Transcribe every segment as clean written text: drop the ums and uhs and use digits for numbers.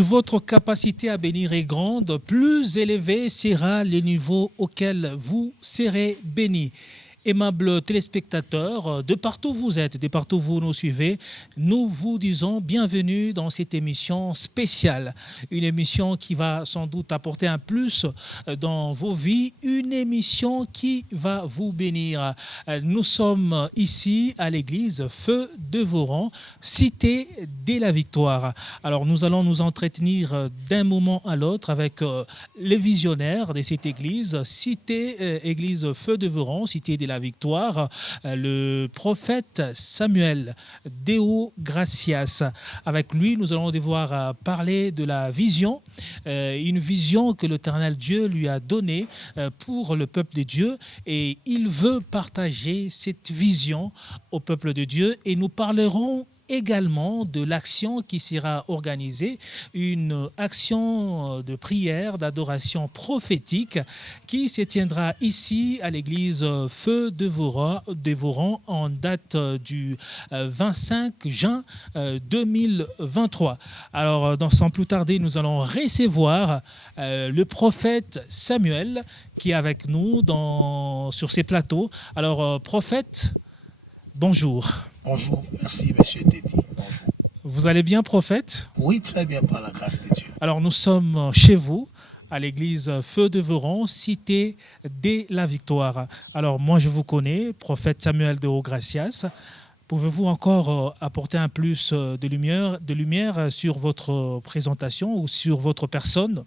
votre capacité à bénir est grande, plus élevé sera le niveau auquel vous serez bénis. Aimables téléspectateurs, de partout où vous êtes, de partout où vous nous suivez, nous vous disons bienvenue dans cette émission spéciale. Une émission qui va sans doute apporter un plus dans vos vies, une émission qui va vous bénir. Nous sommes ici à l'église Feu de Voran, cité de la Victoire. Alors nous allons nous entretenir d'un moment à l'autre avec les visionnaires de cette église, cité église Feu de Voran, cité de la Victoire, le prophète Samuel Deo Gracias. Avec lui, nous allons devoir parler de la vision, une vision que l'Éternel Dieu lui a donnée pour le peuple de Dieu, et il veut partager cette vision au peuple de Dieu, et nous parlerons également de l'action qui sera organisée, une action de prière, d'adoration prophétique qui se tiendra ici à l'église Feu de Voran en date du 25 juin 2023. Alors, sans plus tarder, nous allons recevoir le prophète Samuel qui est avec nous sur ces plateaux. Alors, prophète, bonjour. Bonjour, merci Monsieur Teddy. Bonjour. Vous allez bien, prophète? Oui, très bien, par la grâce de Dieu. Alors nous sommes chez vous, à l'église Feu de Voran, cité de la Victoire. Alors moi je vous connais, prophète Samuel Deo Gracias. Pouvez-vous encore apporter un plus de lumière sur votre présentation ou sur votre personne?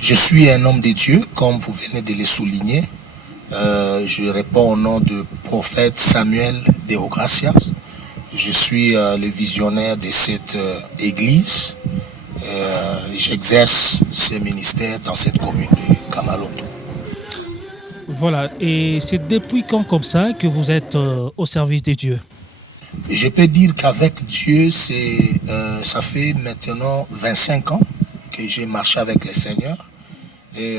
Je suis un homme de Dieu, comme vous venez de le souligner. Je réponds au nom du prophète Samuel Deo Gracias. Je suis le visionnaire de cette église. J'exerce ce ministère dans cette commune de Kamalondo. Voilà, et c'est depuis quand comme ça que vous êtes au service de Dieu? Je peux dire qu'avec Dieu, ça fait maintenant 25 ans que j'ai marché avec le Seigneur. Et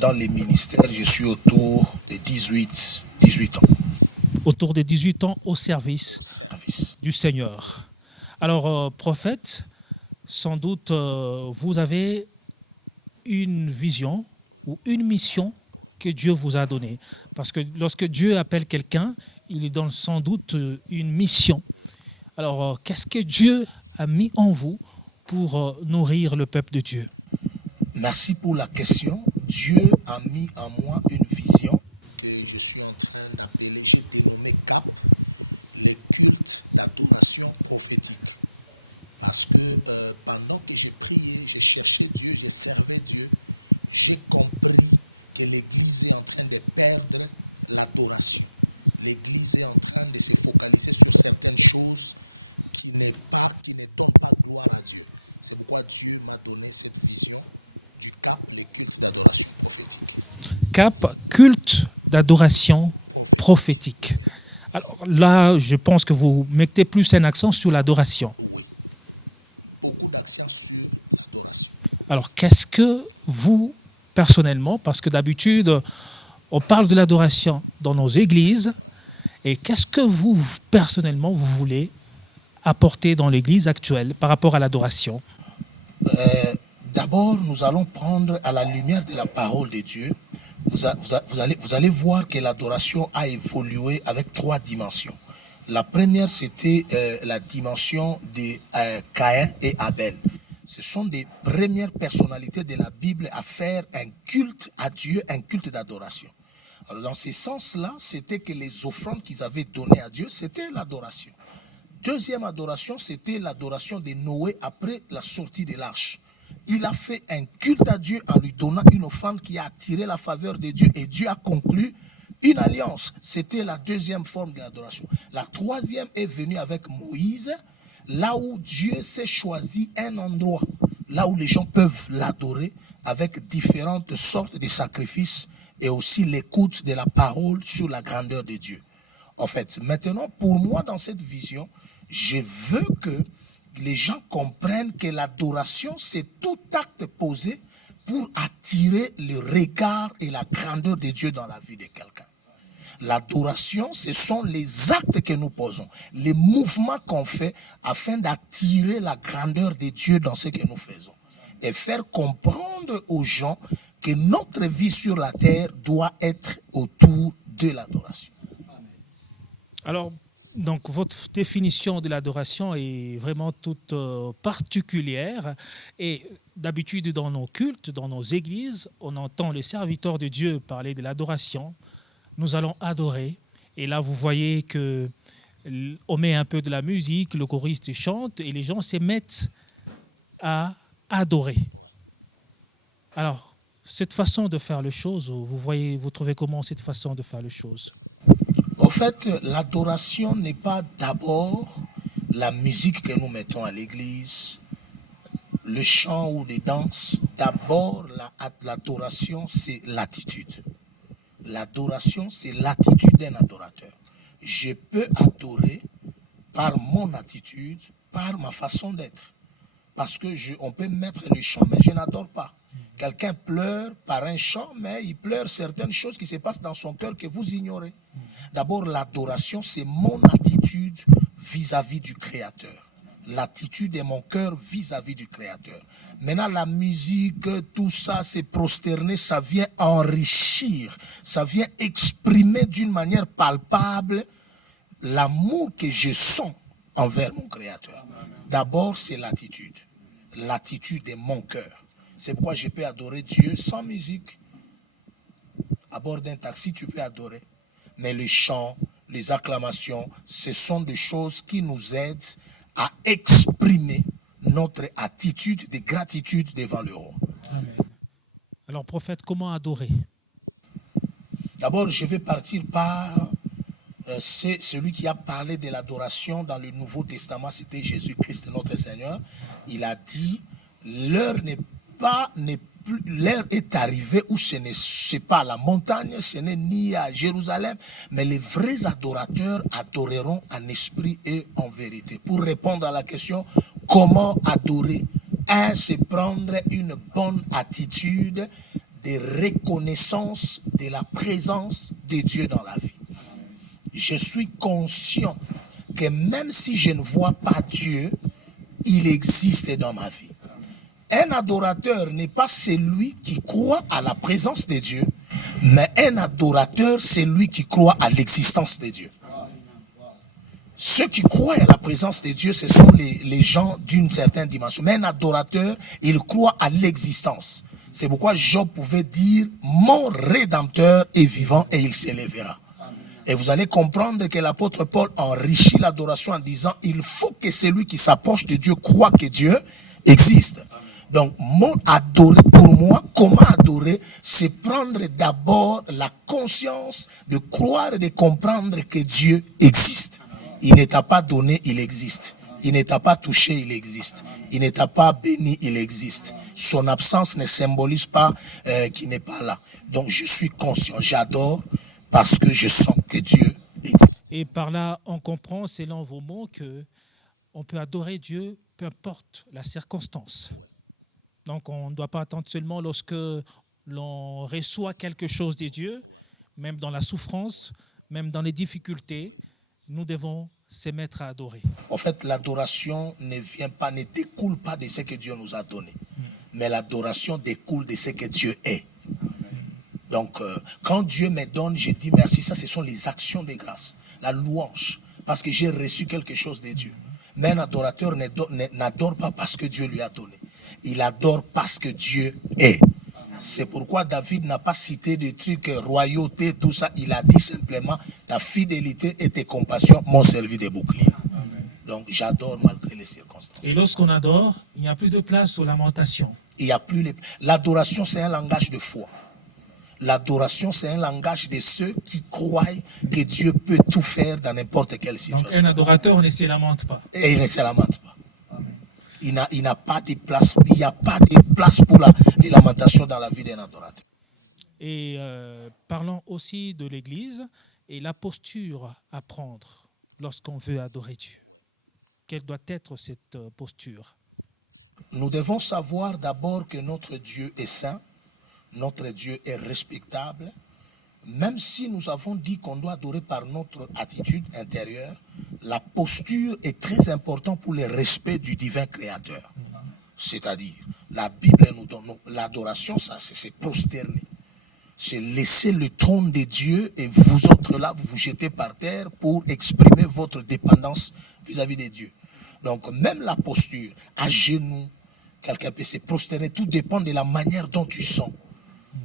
dans les ministères, je suis autour de 18 ans. Autour de 18 ans au service du Seigneur. Alors, prophète, sans doute, vous avez une vision ou une mission que Dieu vous a donnée. Parce que lorsque Dieu appelle quelqu'un, il lui donne sans doute une mission. Alors, qu'est-ce que Dieu a mis en vous pour nourrir le peuple de Dieu? Merci pour la question. Dieu a mis en moi une vision que je suis en train d'appeler, j'ai dénommé CAP, les cultes d'adoration prophétique. Parce que pendant que je priais, je cherchais Dieu, je servais Dieu, j'ai compris que l'Église est en train de perdre l'adoration. L'Église est en train de se focaliser sur certaines choses qui ne portent pas gloire à Dieu. C'est pourquoi Dieu m'a donné cette vision. CAP, culte d'adoration prophétique. Alors là, je pense que vous mettez plus un accent sur l'adoration. Alors, qu'est-ce que vous, personnellement, parce que d'habitude, on parle de l'adoration dans nos églises, et qu'est-ce que vous, personnellement, vous voulez apporter dans l'église actuelle par rapport à l'adoration? D'abord, nous allons prendre à la lumière de la parole de Dieu. Vous allez voir que l'adoration a évolué avec 3 dimensions. La première, c'était la dimension de Caïn et Abel. Ce sont des premières personnalités de la Bible à faire un culte à Dieu, un culte d'adoration. Alors, dans ce sens-là, c'était que les offrandes qu'ils avaient données à Dieu, c'était l'adoration. Deuxième adoration, c'était l'adoration de Noé après la sortie de l'arche. Il a fait un culte à Dieu en lui donnant une offrande qui a attiré la faveur de Dieu, et Dieu a conclu une alliance. C'était la deuxième forme de l'adoration. La troisième est venue avec Moïse, là où Dieu s'est choisi un endroit, là où les gens peuvent l'adorer avec différentes sortes de sacrifices et aussi l'écoute de la parole sur la grandeur de Dieu. En fait, maintenant, pour moi, dans cette vision, je veux que les gens comprennent que l'adoration, c'est tout acte posé pour attirer le regard et la grandeur de Dieu dans la vie de quelqu'un. L'adoration, ce sont les actes que nous posons, les mouvements qu'on fait afin d'attirer la grandeur de Dieu dans ce que nous faisons et faire comprendre aux gens que notre vie sur la terre doit être autour de l'adoration. Alors, donc, votre définition de l'adoration est vraiment toute particulière. Et d'habitude, dans nos cultes, dans nos églises, on entend les serviteurs de Dieu parler de l'adoration. Nous allons adorer. Et là, vous voyez que on met un peu de la musique, le choriste chante et les gens se mettent à adorer. Alors, cette façon de faire les choses, vous trouvez comment cette façon de faire les choses? Au fait, l'adoration n'est pas d'abord la musique que nous mettons à l'église, le chant ou les danses. D'abord, l'adoration, c'est l'attitude. L'adoration, c'est l'attitude d'un adorateur. Je peux adorer par mon attitude, par ma façon d'être. Parce que on peut mettre le chant, mais je n'adore pas. Quelqu'un pleure par un chant, mais il pleure certaines choses qui se passent dans son cœur que vous ignorez. D'abord, l'adoration, c'est mon attitude vis-à-vis du Créateur. L'attitude de mon cœur vis-à-vis du Créateur. Maintenant, la musique, tout ça, c'est prosterné, ça vient enrichir, ça vient exprimer d'une manière palpable l'amour que je sens envers mon Créateur. D'abord, c'est l'attitude de mon cœur. C'est pourquoi je peux adorer Dieu sans musique. À bord d'un taxi, tu peux adorer. Mais les chants, les acclamations, ce sont des choses qui nous aident à exprimer notre attitude de gratitude devant le roi. Amen. Alors, prophète, comment adorer? D'abord, je vais partir par c'est celui qui a parlé de l'adoration dans le Nouveau Testament, c'était Jésus-Christ, notre Seigneur. Il a dit, l'heure est arrivée où ce n'est pas à la montagne, ce n'est ni à Jérusalem, mais les vrais adorateurs adoreront en esprit et en vérité. Pour répondre à la question, comment adorer? C'est prendre une bonne attitude de reconnaissance de la présence de Dieu dans la vie. Je suis conscient que même si je ne vois pas Dieu, il existe dans ma vie. Un adorateur n'est pas celui qui croit à la présence de Dieu, mais un adorateur, c'est lui qui croit à l'existence de Dieu. Ceux qui croient à la présence de Dieu, ce sont les gens d'une certaine dimension. Mais un adorateur, il croit à l'existence. C'est pourquoi Job pouvait dire, mon Rédempteur est vivant et il s'élèvera. Et vous allez comprendre que l'apôtre Paul enrichit l'adoration en disant, il faut que celui qui s'approche de Dieu croit que Dieu existe. Donc, pour moi, comment adorer, c'est prendre d'abord la conscience de croire et de comprendre que Dieu existe. Il ne t'a pas donné, il existe. Il ne t'a pas touché, il existe. Il ne t'a pas béni, il existe. Son absence ne symbolise pas qu'il n'est pas là. Donc, je suis conscient, j'adore parce que je sens que Dieu existe. Et par là, on comprend, selon vos mots, qu'on peut adorer Dieu, peu importe la circonstance. Donc, on ne doit pas attendre seulement lorsque l'on reçoit quelque chose de Dieu, même dans la souffrance, même dans les difficultés, nous devons se mettre à adorer. En fait, l'adoration ne découle pas de ce que Dieu nous a donné, mais l'adoration découle de ce que Dieu est. Donc, quand Dieu me donne, je dis merci. Ça, ce sont les actions de grâce, la louange, parce que j'ai reçu quelque chose de Dieu. Mais un adorateur n'adore pas parce que Dieu lui a donné. Il adore parce que Dieu est. C'est pourquoi David n'a pas cité des trucs, royauté, tout ça. Il a dit simplement, ta fidélité et tes compassions m'ont servi de bouclier. Amen. Donc, j'adore malgré les circonstances. Et lorsqu'on adore, il n'y a plus de place aux lamentations. L'adoration, c'est un langage de foi. L'adoration, c'est un langage de ceux qui croient que Dieu peut tout faire dans n'importe quelle situation. Donc, un adorateur ne se lamente pas. Et il ne se lamente pas. Il n'a pas de place. Il n'y a pas de place pour les lamentations dans la vie d'un adorateur. Et parlons aussi de l'Église et la posture à prendre lorsqu'on veut adorer Dieu. Quelle doit être cette posture? Nous devons savoir d'abord que notre Dieu est saint, notre Dieu est respectable, Même si nous avons dit qu'on doit adorer par notre attitude intérieure, la posture est très importante pour le respect du divin créateur. C'est-à-dire, la Bible nous donne l'adoration, ça, c'est prosterner. C'est laisser le trône de Dieu et vous autres là, vous vous jetez par terre pour exprimer votre dépendance vis-à-vis de Dieu. Donc, même la posture, à genoux, quelqu'un peut se prosterner, tout dépend de la manière dont tu sens.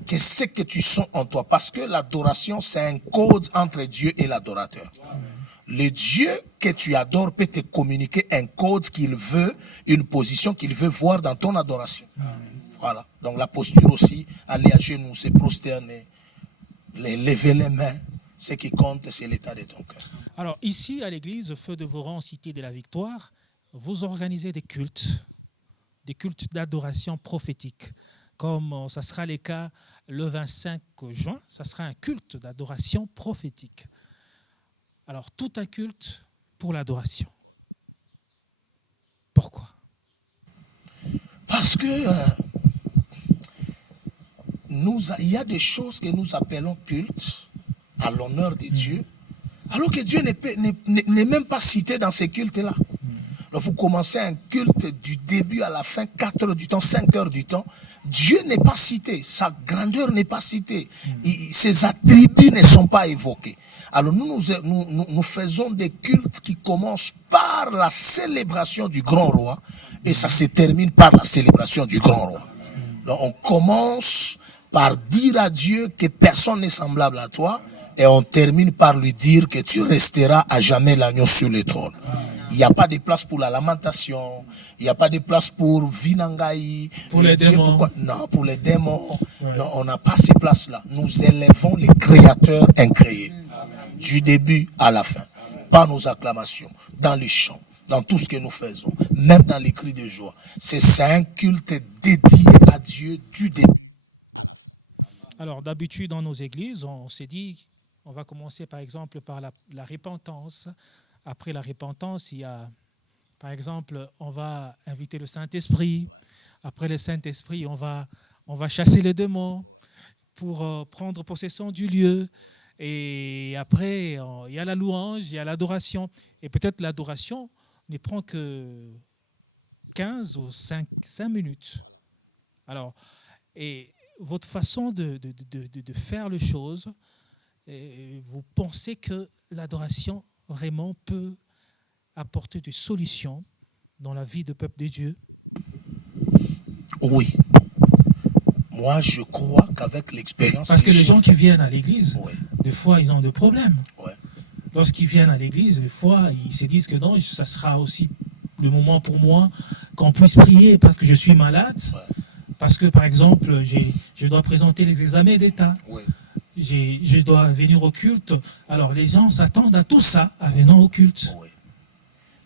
Qu'est-ce que tu sens en toi? Parce que l'adoration, c'est un code entre Dieu et l'adorateur. Le Dieu que tu adores peut te communiquer un code qu'il veut, une position qu'il veut voir dans ton adoration. Voilà. Donc la posture aussi, aller à genoux, se prosterner, lever les mains, ce qui compte, c'est l'état de ton cœur. Alors ici, à l'église Feu de Voran, Cité de la Victoire, vous organisez des cultes d'adoration prophétique. Comme ça sera le cas le 25 juin, ça sera un culte d'adoration prophétique. Alors, tout un culte pour l'adoration. Pourquoi? Parce que il y a des choses que nous appelons cultes à l'honneur de Dieu, alors que Dieu n'est même pas cité dans ces cultes-là. Donc vous commencez un culte du début à la fin, 4 heures du temps, 5 heures du temps. Dieu n'est pas cité, sa grandeur n'est pas citée, ses attributs ne sont pas évoqués. Alors nous faisons des cultes qui commencent par la célébration du grand roi et ça se termine par la célébration du grand roi. Donc on commence par dire à Dieu que personne n'est semblable à toi et on termine par lui dire que tu resteras à jamais l'agneau sur le trône. Il n'y a pas de place pour la lamentation, il n'y a pas de place pour Vinangaï, pour les démons. Non, pour les démons. Ouais. Non, on n'a pas ces places-là. Nous élevons les créateurs incréés, du début à la fin, par nos acclamations, dans les chants, dans tout ce que nous faisons, même dans les cris de joie. C'est un culte dédié à Dieu du début. Alors d'habitude dans nos églises, on s'est dit, on va commencer par exemple par la repentance. Après la repentance, il y a, par exemple, on va inviter le Saint-Esprit. Après le Saint-Esprit, on va chasser les démons pour prendre possession du lieu. Et après, il y a la louange, il y a l'adoration. Et peut-être l'adoration ne prend que 15 ou 5 minutes. Alors, et votre façon de faire les choses, vous pensez que l'adoration vraiment peut apporter des solutions dans la vie du peuple de Dieu? Oui. Moi, je crois qu'avec l'expérience... Parce que les gens qui viennent à l'église, oui, des fois, ils ont des problèmes. Oui. Lorsqu'ils viennent à l'église, des fois, ils se disent que non, ça sera aussi le moment pour moi qu'on puisse prier parce que je suis malade, Oui. Parce que, par exemple, je dois présenter les examens d'État. Oui. Je dois venir au culte. Alors, les gens s'attendent à tout ça, à venir au culte. Oui.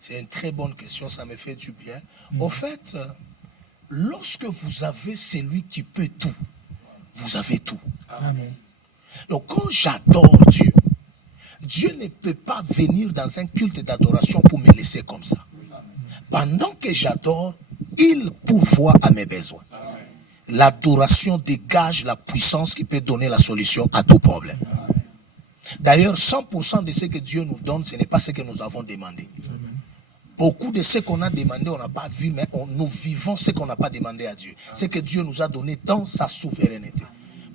C'est une très bonne question, ça me fait du bien. Au fait, lorsque vous avez celui qui peut tout, vous avez tout. Amen. Donc, quand j'adore Dieu, Dieu ne peut pas venir dans un culte d'adoration pour me laisser comme ça. Pendant que j'adore, il pourvoit à mes besoins. L'adoration dégage la puissance qui peut donner la solution à tout problème. D'ailleurs, 100% de ce que Dieu nous donne, ce n'est pas ce que nous avons demandé. Beaucoup de ce qu'on a demandé, on n'a pas vu, mais nous vivons ce qu'on n'a pas demandé à Dieu. Ce que Dieu nous a donné dans sa souveraineté.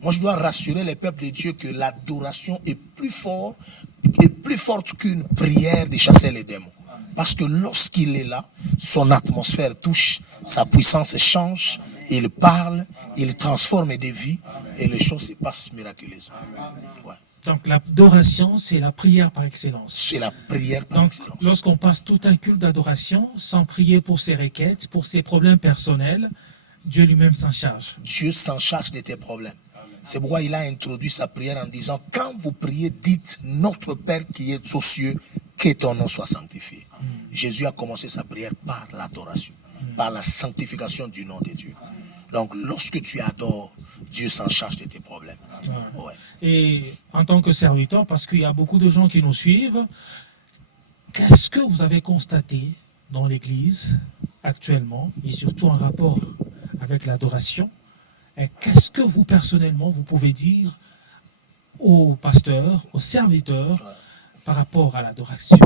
Moi, je dois rassurer les peuples de Dieu que l'adoration est plus forte qu'une prière de chasser les démons. Parce que lorsqu'il est là, son atmosphère touche, sa puissance change, il parle, il transforme des vies et les choses se passent miraculeusement. Ouais. Donc l'adoration, c'est la prière par excellence. C'est la prière par excellence. Lorsqu'on passe tout un culte d'adoration, sans prier pour ses requêtes, pour ses problèmes personnels, Dieu lui-même s'en charge. Dieu s'en charge de tes problèmes. C'est pourquoi il a introduit sa prière en disant, quand vous priez, dites, notre Père qui est aux cieux, que ton nom soit sanctifié. Jésus a commencé sa prière par l'adoration, par la sanctification du nom de Dieu. Donc, lorsque tu adores, Dieu s'en charge de tes problèmes. Ouais. Et en tant que serviteur, parce qu'il y a beaucoup de gens qui nous suivent, qu'est-ce que vous avez constaté dans l'Église actuellement, et surtout en rapport avec l'adoration, et qu'est-ce que vous, personnellement, vous pouvez dire, aux pasteurs, aux serviteurs, par rapport à l'adoration?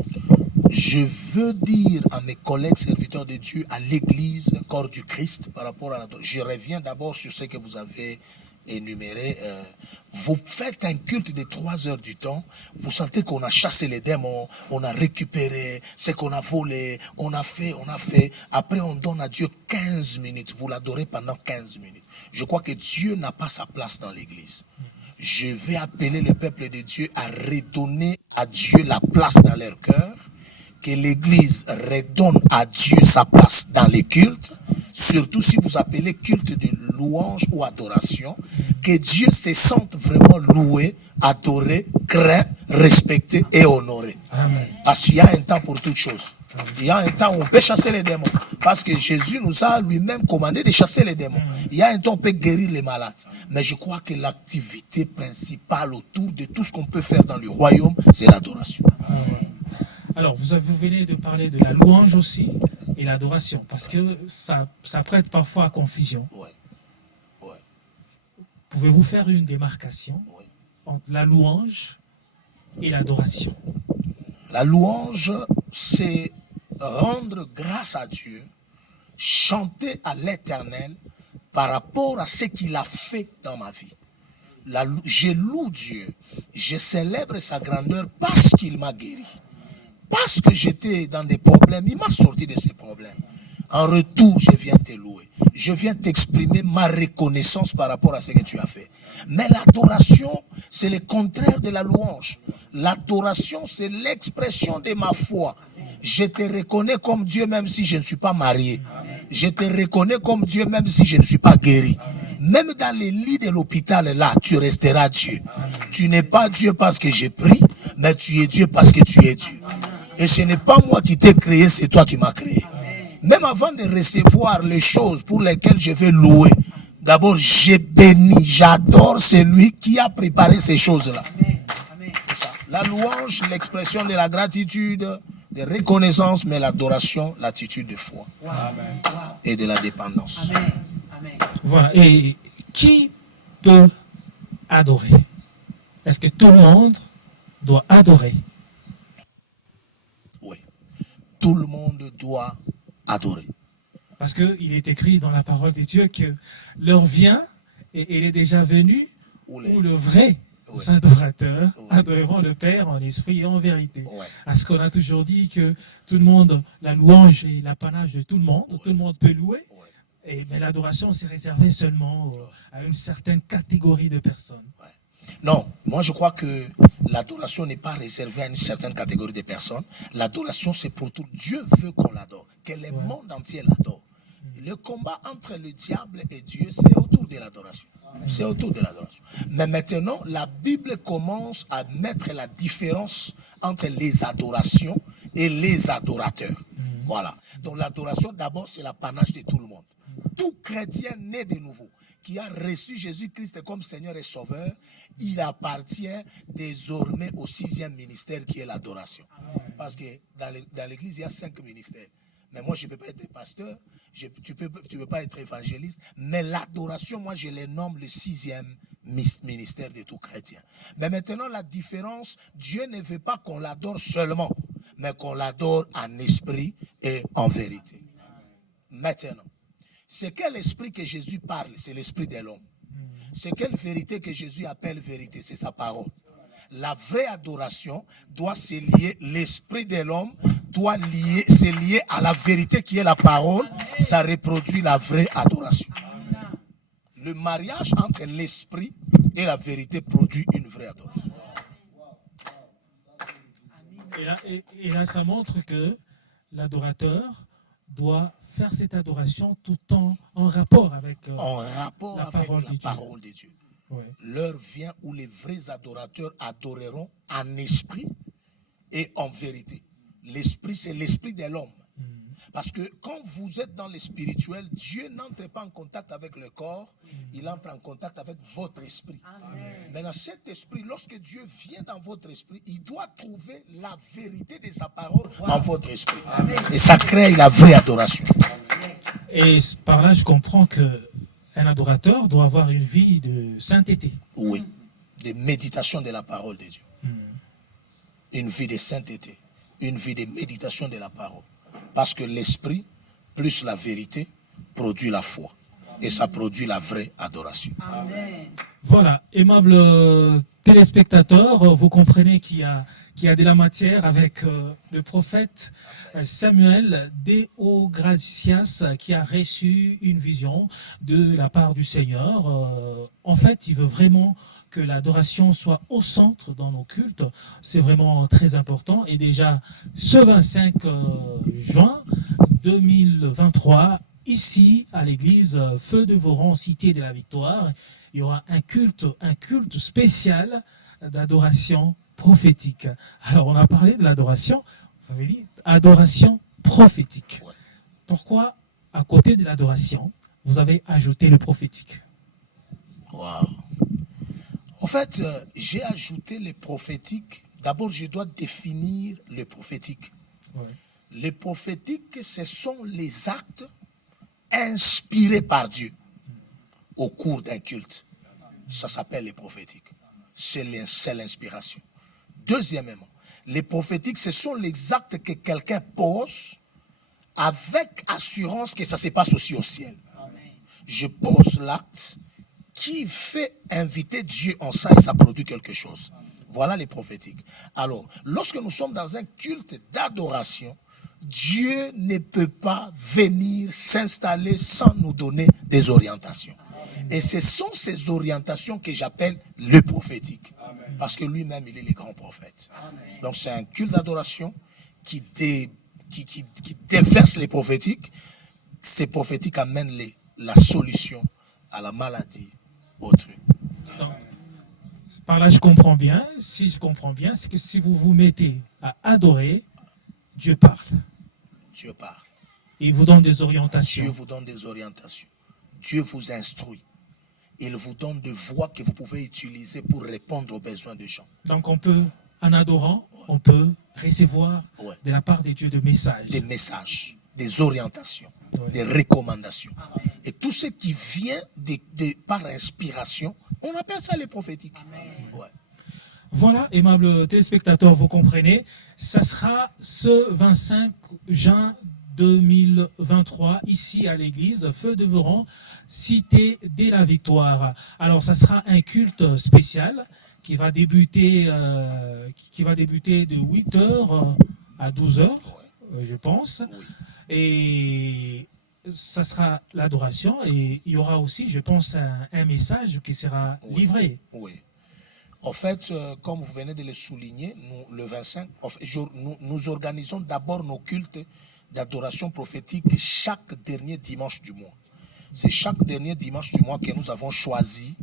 Je veux dire à mes collègues serviteurs de Dieu, à l'église, corps du Christ, par rapport à l'adoration. Je reviens d'abord sur ce que vous avez énuméré. Vous faites un culte de 3 heures du temps, vous sentez qu'on a chassé les démons, on a récupéré ce qu'on a volé, on a fait. Après, on donne à Dieu 15 minutes. Vous l'adorez pendant 15 minutes. Je crois que Dieu n'a pas sa place dans l'église. Je vais appeler le peuple de Dieu à redonner à Dieu la place dans leur cœur, que l'église redonne à Dieu sa place dans les cultes, surtout si vous appelez culte de louange ou adoration, que Dieu se sente vraiment loué, adoré, craint, respecté et honoré. Amen. Parce qu'il y a un temps pour toutes choses. Il y a un temps où on peut chasser les démons. Parce que Jésus nous a lui-même commandé de chasser les démons. Il y a un temps où on peut guérir les malades. Mais je crois que l'activité principale autour de tout ce qu'on peut faire dans le royaume, c'est l'adoration. Alors, vous venez de parler de la louange aussi et l'adoration, parce que ça prête parfois à confusion. Ouais. Ouais. Pouvez-vous faire une démarcation Ouais. entre la louange et l'adoration? La louange, c'est rendre grâce à Dieu, chanter à l'Éternel par rapport à ce qu'il a fait dans ma vie. Je loue Dieu, je célèbre sa grandeur parce qu'il m'a guéri. Parce que j'étais dans des problèmes, il m'a sorti de ces problèmes. En retour, je viens te louer. Je viens t'exprimer ma reconnaissance par rapport à ce que tu as fait. Mais l'adoration, c'est le contraire de la louange. L'adoration, c'est l'expression de ma foi. Je te reconnais comme Dieu même si je ne suis pas marié. Je te reconnais comme Dieu même si je ne suis pas guéri. Même dans les lits de l'hôpital, là, tu resteras Dieu. Tu n'es pas Dieu parce que j'ai pris, mais tu es Dieu parce que tu es Dieu. Et ce n'est pas moi qui t'ai créé, c'est toi qui m'as créé. Même avant de recevoir les choses pour lesquelles je vais louer, d'abord, j'ai béni, j'adore celui qui a préparé ces choses-là. La louange, l'expression de la gratitude, de reconnaissance, mais l'adoration, l'attitude de foi et de la dépendance. Voilà. Et qui peut adorer? Est-ce que tout le monde doit adorer? Oui. Tout le monde doit adorer. Parce qu'il est écrit dans la parole de Dieu que l'heure vient et il est déjà venu où le vrai adorateur adoreront le Père en esprit et en vérité. Parce qu'on a toujours dit que tout le monde, la louange est l'apanage de tout le monde, tout le monde peut louer. Mais l'adoration, c'est réservé seulement à une certaine catégorie de personnes. Non, moi je crois que l'adoration n'est pas réservée à une certaine catégorie de personnes. L'adoration, c'est pour tout. Dieu veut qu'on l'adore, que le monde entier l'adore. Le combat entre le diable et Dieu, c'est autour de l'adoration. C'est autour de l'adoration. Mais maintenant, la Bible commence à mettre la différence entre les adorations et les adorateurs. Voilà. Donc l'adoration, d'abord, c'est l'apanage de tout le monde. Tout chrétien né de nouveau, qui a reçu Jésus-Christ comme Seigneur et Sauveur, il appartient désormais au 6e ministère qui est l'adoration. Parce que dans l'église, il y a 5 ministères. Mais moi, je ne peux pas être pasteur, tu ne peux pas être évangéliste, mais l'adoration, moi, je les nomme le 6e ministère de tout chrétien. Mais maintenant, la différence, Dieu ne veut pas qu'on l'adore seulement, mais qu'on l'adore en esprit et en vérité. Maintenant, c'est quel esprit que Jésus parle? C'est l'esprit de l'homme. C'est quelle vérité que Jésus appelle vérité? C'est sa parole. La vraie adoration doit se lier, l'esprit de l'homme doit se lier à la vérité qui est la parole. Ça reproduit la vraie adoration. Le mariage entre l'esprit et la vérité produit une vraie adoration. Et là, ça montre que l'adorateur doit faire cette adoration tout en rapport avec la parole de Dieu. Ouais. L'heure vient où les vrais adorateurs adoreront en esprit et en vérité. L'esprit, c'est l'esprit de l'homme. Parce que quand vous êtes dans le spirituel, Dieu n'entre pas en contact avec le corps, il entre en contact avec votre esprit. Maintenant, cet esprit, lorsque Dieu vient dans votre esprit, il doit trouver la vérité de sa parole en votre esprit. Et ça crée la vraie adoration. Et par là, je comprends qu'un adorateur doit avoir une vie de sainteté. Oui, de méditation de la parole de Dieu. Une vie de sainteté, une vie de méditation de la parole. Parce que l'esprit, plus la vérité, produit la foi. Et ça produit la vraie adoration. Amen. Voilà, aimable téléspectateurs, vous comprenez qu'il y a de la matière avec le prophète Samuel Deo Gracias qui a reçu une vision de la part du Seigneur. En fait, il veut vraiment que l'adoration soit au centre dans nos cultes. C'est vraiment très important. Et déjà, ce 25 juin 2023, ici, à l'église Feu de Voron, Cité de la Victoire, il y aura un culte spécial d'adoration prophétique. Alors, on a parlé de l'adoration, vous avez dit adoration prophétique. Ouais. Pourquoi, à côté de l'adoration, vous avez ajouté le prophétique? Wow. En fait, j'ai ajouté le prophétique. D'abord, je dois définir le prophétique. Ouais. Le prophétique, ce sont les actes inspirés par Dieu au cours d'un culte. Ça s'appelle le prophétique. C'est l'inspiration. Deuxièmement, les prophétiques, ce sont les actes que quelqu'un pose avec assurance que ça se passe aussi au ciel. Je pose l'acte qui fait inviter Dieu en ça et ça produit quelque chose. Voilà les prophétiques. Alors, lorsque nous sommes dans un culte d'adoration, Dieu ne peut pas venir s'installer sans nous donner des orientations. Et ce sont ces orientations que j'appelle le prophétique. Parce que lui-même, il est le grand prophète. Donc c'est un culte d'adoration qui déverse les prophétiques. Ces prophétiques amènent la solution à la maladie, au truc. Donc, par là, je comprends bien. Si je comprends bien, c'est que si vous vous mettez à adorer, Dieu parle. Dieu parle. Il vous donne des orientations. Dieu vous donne des orientations. Dieu vous instruit. Il vous donne des voies que vous pouvez utiliser pour répondre aux besoins des gens. Donc on peut, en adorant, on peut recevoir de la part de Dieu des messages. Des messages, des orientations, des recommandations. Et tout ce qui vient par inspiration, on appelle ça les prophétiques. Ouais. Voilà, aimables téléspectateurs, vous comprenez, ça sera ce 25 juin 2023, ici à l'église Feu de Voron, Cité de la Victoire. Alors, ça sera un culte spécial qui va débuter de 8h à 12h, je pense. Et ça sera l'adoration et il y aura aussi, je pense, un message qui sera livré. Oui. En fait, comme vous venez de le souligner, nous, le 25, nous organisons d'abord nos cultes d'adoration prophétique chaque dernier dimanche du mois. C'est chaque dernier dimanche du mois que nous avons choisi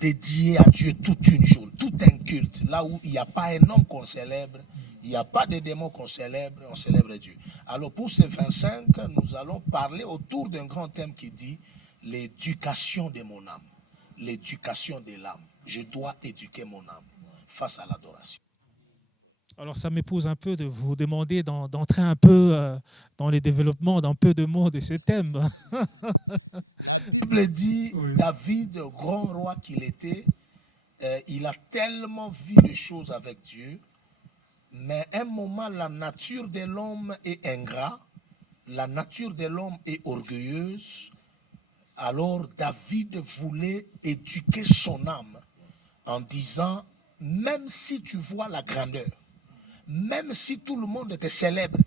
dédié à Dieu toute une journée, tout un culte. Là où il n'y a pas un homme qu'on célèbre, il n'y a pas de démons qu'on célèbre, on célèbre Dieu. Alors pour ce 25, nous allons parler autour d'un grand thème qui dit l'éducation de mon âme, l'éducation de l'âme. Je dois éduquer mon âme face à l'adoration. Alors ça m'épouse un peu de vous demander d'entrer un peu dans les développements d'un peu de mots de ce thème. La Bible dit, David, grand roi qu'il était, il a tellement vu de choses avec Dieu, mais à un moment, la nature de l'homme est ingrat, la nature de l'homme est orgueilleuse. Alors David voulait éduquer son âme en disant, même si tu vois la grandeur, même si tout le monde te célèbre,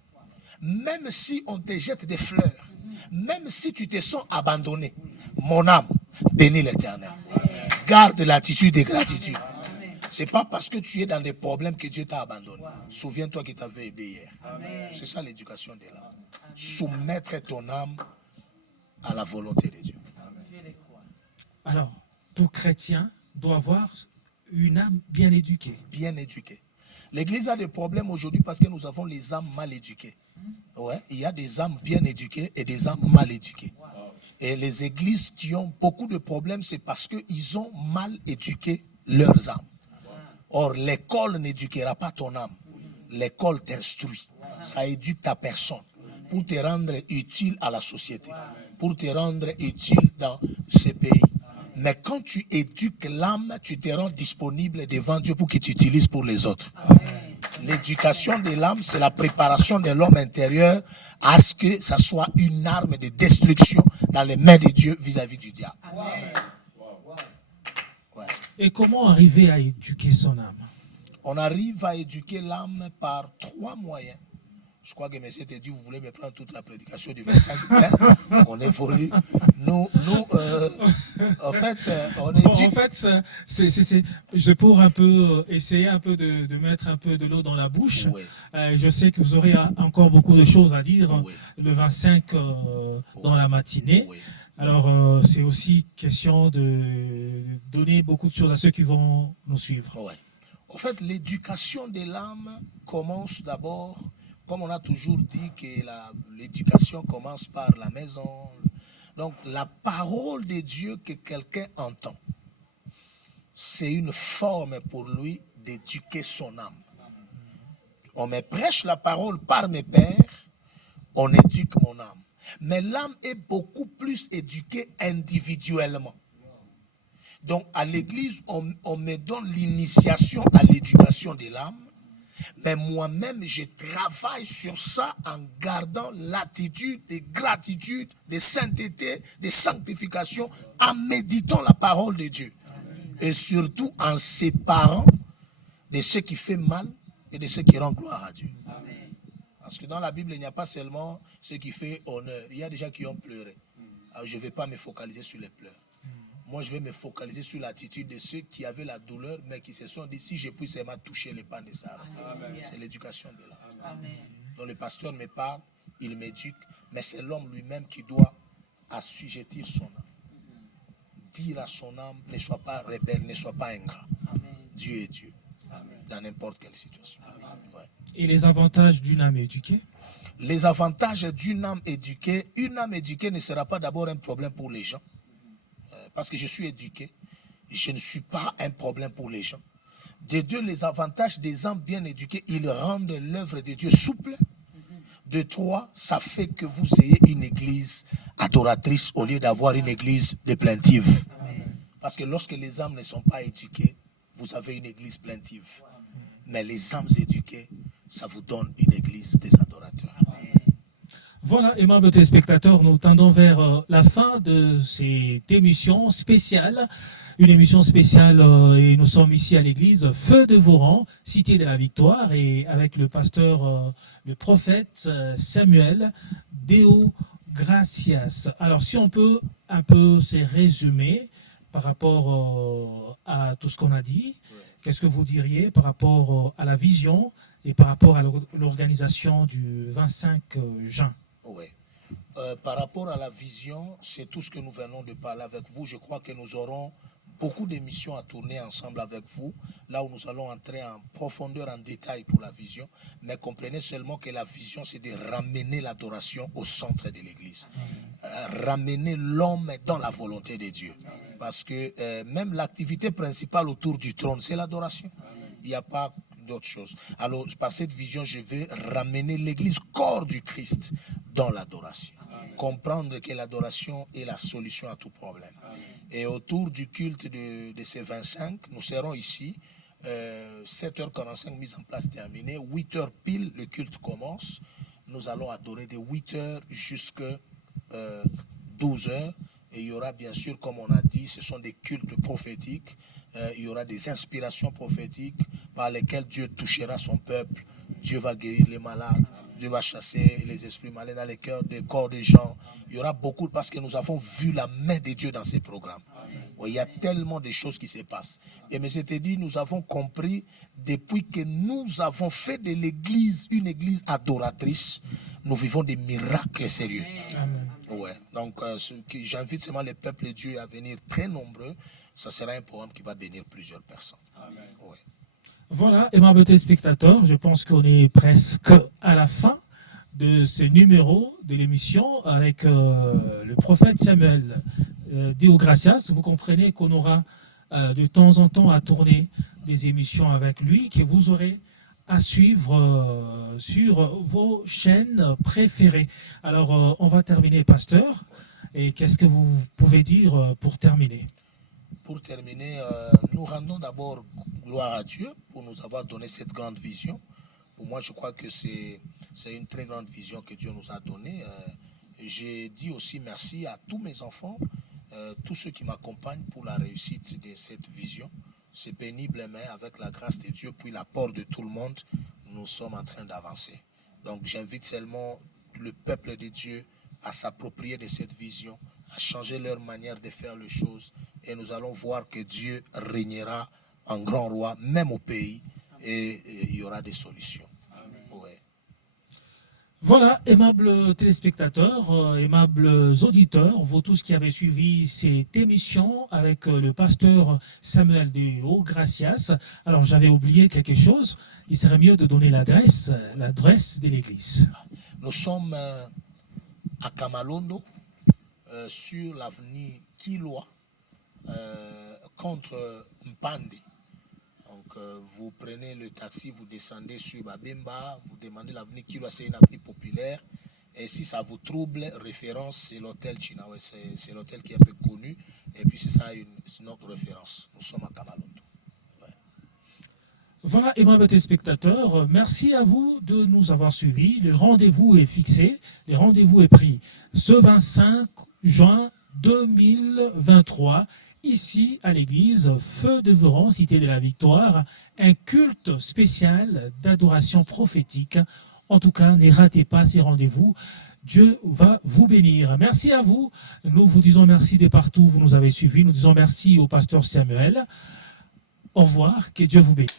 même si on te jette des fleurs, même si tu te sens abandonné, mon âme, bénis l'Éternel. Garde l'attitude de gratitude. Ce n'est pas parce que tu es dans des problèmes que Dieu t'a abandonné. Souviens-toi qu'il t'avait aidé hier. C'est ça l'éducation de l'âme. Soumettre ton âme à la volonté de Dieu. Alors, tout chrétien doit avoir une âme bien éduquée. Bien éduquée. L'Église a des problèmes aujourd'hui parce que nous avons les âmes mal éduquées. Ouais, il y a des âmes bien éduquées et des âmes mal éduquées. Et les églises qui ont beaucoup de problèmes, c'est parce qu'ils ont mal éduqué leurs âmes. Or, l'école n'éduquera pas ton âme. L'école t'instruit. Ça éduque ta personne pour te rendre utile à la société, pour te rendre utile dans ce pays. Mais quand tu éduques l'âme, tu te rends disponible devant Dieu pour qu'il t'utilise pour les autres. L'éducation de l'âme, c'est la préparation de l'homme intérieur à ce que ça soit une arme de destruction dans les mains de Dieu vis-à-vis du diable. Ouais. Et comment arriver à éduquer son âme? On arrive à éduquer l'âme par 3 moyens. Je crois que M. t'a dit, vous voulez me prendre toute la prédication du 25 mai. On évolue. Nous en fait, on éduque. Bon, en fait, je pour un peu essayer un peu de mettre un peu de l'eau dans la bouche. Oui. Je sais que vous aurez encore beaucoup de choses à dire Oui. le 25 dans la matinée. Oui. Alors, c'est aussi question de donner beaucoup de choses à ceux qui vont nous suivre. Ouais. En fait, l'éducation de l'âme commence d'abord, comme on a toujours dit que l'éducation commence par la maison. Donc, la parole de Dieu que quelqu'un entend, c'est une forme pour lui d'éduquer son âme. On me prêche la parole par mes pères, on éduque mon âme. Mais l'âme est beaucoup plus éduquée individuellement. Donc, à l'église, on me donne l'initiation à l'éducation de l'âme. Mais moi-même, je travaille sur ça en gardant l'attitude de gratitude, de sainteté, de sanctification, en méditant la parole de Dieu. Et surtout en séparant de ce qui fait mal et de ce qui rend gloire à Dieu. Parce que dans la Bible, il n'y a pas seulement ce qui fait honneur. Il y a des gens qui ont pleuré. Alors, je ne vais pas me focaliser sur les pleurs. Moi, je vais me focaliser sur l'attitude de ceux qui avaient la douleur, mais qui se sont dit, si je puis seulement toucher les pans de Sarah. C'est l'éducation de l'âme. Donc le pasteur me parle, il m'éduque, mais c'est l'homme lui-même qui doit assujettir son âme. Dire à son âme, ne sois pas rebelle, ne sois pas ingrat. Dieu est Dieu, dans n'importe quelle situation. Ouais. Et les avantages d'une âme éduquée? Les avantages d'une âme éduquée, une âme éduquée ne sera pas d'abord un problème pour les gens. Parce que je suis éduqué, je ne suis pas un problème pour les gens. De deux, les avantages des âmes bien éduquées, ils rendent l'œuvre de Dieu souple. De trois, ça fait que vous ayez une église adoratrice au lieu d'avoir une église de plaintive. Parce que lorsque les âmes ne sont pas éduquées, vous avez une église plaintive. Mais les âmes éduquées, ça vous donne une église des adorateurs. Voilà, aimables téléspectateurs, nous tendons vers la fin de cette émission spéciale. Une émission spéciale et nous sommes ici à l'église Feu de Voran, Cité de la Victoire, et avec le pasteur, le prophète Samuel Deo Gracias. Alors si on peut un peu se résumer par rapport à tout ce qu'on a dit, qu'est-ce que vous diriez par rapport à la vision et par rapport à l'organisation du 25 juin? Oui. Par rapport à la vision, c'est tout ce que nous venons de parler avec vous. Je crois que nous aurons beaucoup d'émissions à tourner ensemble avec vous, là où nous allons entrer en profondeur, en détail pour la vision. Mais comprenez seulement que la vision, c'est de ramener l'adoration au centre de l'Église. Ramener l'homme dans la volonté de Dieu. Parce que même l'activité principale autour du trône, c'est l'adoration. Il n'y a pas d'autre chose. Alors, par cette vision, je vais ramener l'Église corps du Christ dans l'adoration. Comprendre que l'adoration est la solution à tout problème. Et autour du culte de ces 25, nous serons ici, 7h45 mise en place terminée, 8h pile, le culte commence. Nous allons adorer de 8h jusqu'à 12h. Et il y aura bien sûr, comme on a dit, ce sont des cultes prophétiques. Il y aura des inspirations prophétiques par lesquelles Dieu touchera son peuple. Dieu va guérir les malades. Dieu va chasser les esprits malins dans les cœurs, des corps des gens. Il y aura beaucoup parce que nous avons vu la main de Dieu dans ces programmes. Oui, il y a tellement de choses qui se passent. Et M. Teddy, nous avons compris depuis que nous avons fait de l'église une église adoratrice, nous vivons des miracles sérieux. Amen. Ouais. Donc, j'invite seulement le peuple de Dieu à venir très nombreux. Ça sera un programme qui va bénir plusieurs personnes. Amen. Ouais. Voilà, aimables téléspectateurs, je pense qu'on est presque à la fin de ce numéro de l'émission avec le prophète Samuel Deo Gracias. Vous comprenez qu'on aura de temps en temps à tourner des émissions avec lui que vous aurez à suivre sur vos chaînes préférées. Alors, on va terminer, pasteur. Et qu'est-ce que vous pouvez dire pour terminer? pour terminer, nous rendons d'abord gloire à Dieu pour nous avoir donné cette grande vision. Pour moi, je crois que c'est une très grande vision que Dieu nous a donnée. J'ai dit aussi merci à tous mes enfants, tous ceux qui m'accompagnent pour la réussite de cette vision. C'est pénible, mais avec la grâce de Dieu, puis l'apport de tout le monde, nous sommes en train d'avancer. Donc j'invite seulement le peuple de Dieu à s'approprier de cette vision, à changer leur manière de faire les choses. Et nous allons voir que Dieu régnera en grand roi, même au pays, et il y aura des solutions. Ouais. Voilà, aimables téléspectateurs, aimables auditeurs, vous tous qui avez suivi cette émission avec le pasteur Samuel de Gracias. Alors j'avais oublié quelque chose, il serait mieux de donner l'adresse de l'église. Nous sommes à Kamalondo, sur l'avenue Kilwa, contre Mpande. Donc vous prenez le taxi, vous descendez sur Babemba, vous demandez l'avenue Kilwa, c'est une avenue populaire. Et si ça vous trouble, référence, c'est l'hôtel Chinawe, c'est l'hôtel qui est un peu connu. Et puis c'est ça notre référence. Nous sommes à Kamalondo. Voilà, aimables téléspectateurs, merci à vous de nous avoir suivis. Le rendez-vous est fixé, le rendez-vous est pris ce 25 juin 2023, ici à l'église Feu de Voron, Cité de la Victoire, un culte spécial d'adoration prophétique. En tout cas, ne ratez pas ces rendez-vous. Dieu va vous bénir. Merci à vous. Nous vous disons merci de partout où vous nous avez suivis. Nous disons merci au pasteur Samuel. Au revoir, que Dieu vous bénisse.